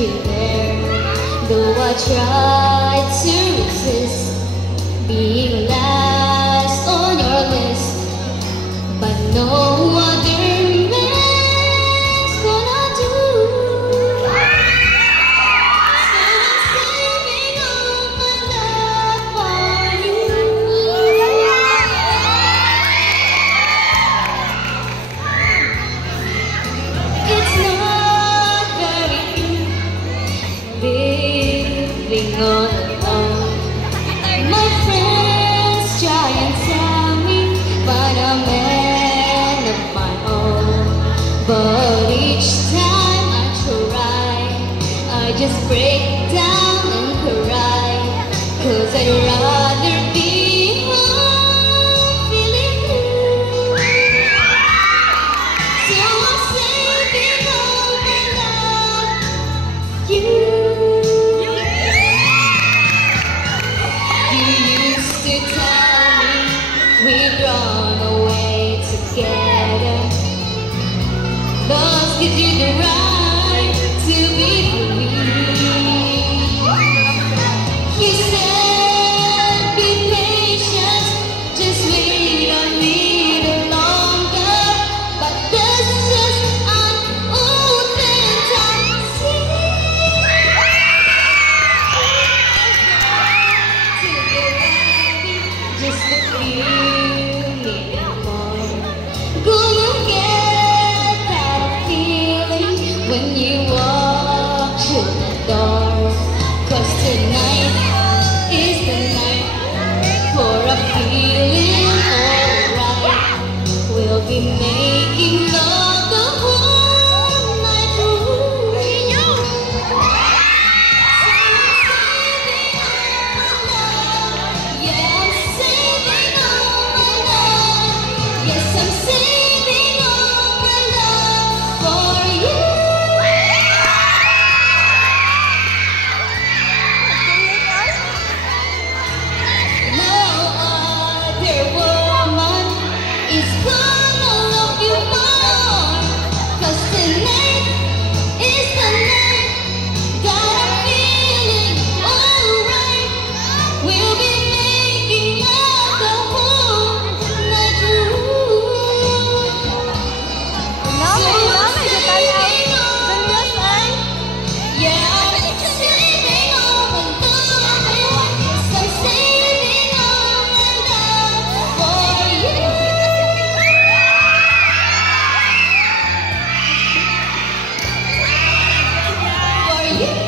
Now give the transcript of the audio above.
you there. Though I tried to resist being last on your list, but no other man's gonna do. So I'm saving all my love for you. It's not very good living all alone. My friends try and tell me but I'm man of my own. But each time I try, I just break down and cry, 'cause I'd rather be home feeling blue. So I'm saving all my love, you. You used to tell me we'd run away together. Thus gives you the right to be free. You said be patient, just wait a little longer. But this is an old fantasy. Just a few more. Gonna get that feeling when you walk through the door. 'Cause tonight is the night for a feeling alright. We'll be making love the whole night through. Yeah, I'm saving all my love. Yes, I'm saving all my love for you. No other woman is gonna love you more. 'Cause tonight is the night that I'm feeling alright. We'll be making love the whole night through. So I'm saving all my love. Yeah, I'm saving all my love. Yes, I'm saving all my love for you. For you.